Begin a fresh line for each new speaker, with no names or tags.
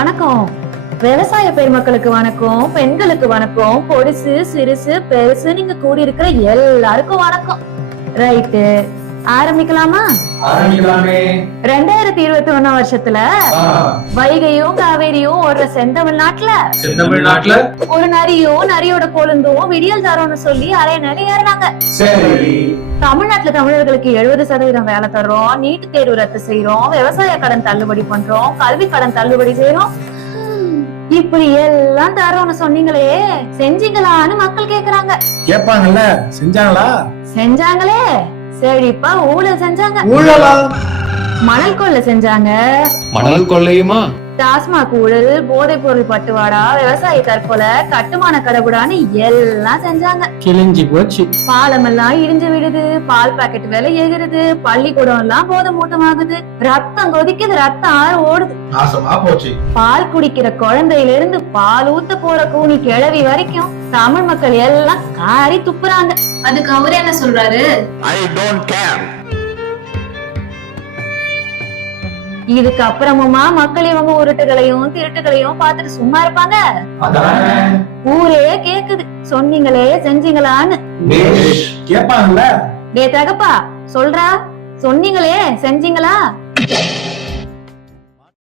வணக்கம். விவசாய பெருமக்களுக்கு வணக்கம் பெண்களுக்கு வணக்கம் பொடிசு சிறுசு பெருசு நீங்க கூடி இருக்கிற எல்லாருக்கும் வணக்கம். ரைட்டு. ஆரம்பிக்கலாமா? ரெண்டாயிரத்தி இருபத்தி ஒண்ணாம் வருஷத்துல
ஆ,
ஒரு செந்தமிழ்நாட்டுல
செந்தமிழ்நாட்டுல
ஒரு நரியும் நரியோட கொழுந்தும் விடியல் தரோம்னு சொல்லி அரைய நிலை ஏறினாங்க
சரி.
தமிழ்நாட்டுல தமிழர்களுக்கு எழுபது சதவீதம் வேலை தர்றோம் நீட்டு தேர்வு ரத்து செய்யறோம் விவசாய கடன் தள்ளுபடி பண்றோம் கல்வி கடன் தள்ளுபடி செய்யறோம் இப்படி எல்லாம் தரோம்னு சொன்னீங்களே செஞ்சீங்களான்னு மக்கள் கேக்குறாங்க.
கேட்பாங்கல்ல செஞ்சாங்களா?
செஞ்சாங்களே செழிப்பா ஊழல் செஞ்சாங்க.
ஊழலா?
மணல் கொள்ளை செஞ்சாங்க.
மணல் கொள்ளையுமா?
டாஸ்மாக் ஊழல் போதைப் பொருள் பட்டுவாடா விவசாய தற்கொலை கட்டுமான கடவுடான்னு எல்லாம் செஞ்சாங்க.
கிழிஞ்சி போச்சு.
பாலம் எல்லாம் இடிஞ்சு விடுது பால் பாக்கெட் விலை ஏறுது பள்ளிக்கூடம் எல்லாம் போதை மூட்டமாகுது ரத்தம் கொதிக்குது ரத்தம் ஆறு ஓடுது. பால் குடிக்கிற குழந்தையில இருந்து பால் ஊத்த போற கூனி கிழவி வரைக்கும் தமிழ் மக்கள் எல்லாம் காரி துப்புறாங்க.
அதுக்கு அவரு என்ன சொல்றாரு?
இதுக்கு அப்புறமுமா மக்கள் இவங்க உருட்டுகளையும் திருட்டுகளையும் பார்த்துட்டு சும்மா இருப்பாங்க. ஊரே கேக்குது. சொன்னீங்களே செஞ்சீங்களான்னு. டே தகப்பா சொல்றா. சொன்னீங்களே செஞ்சீங்களா?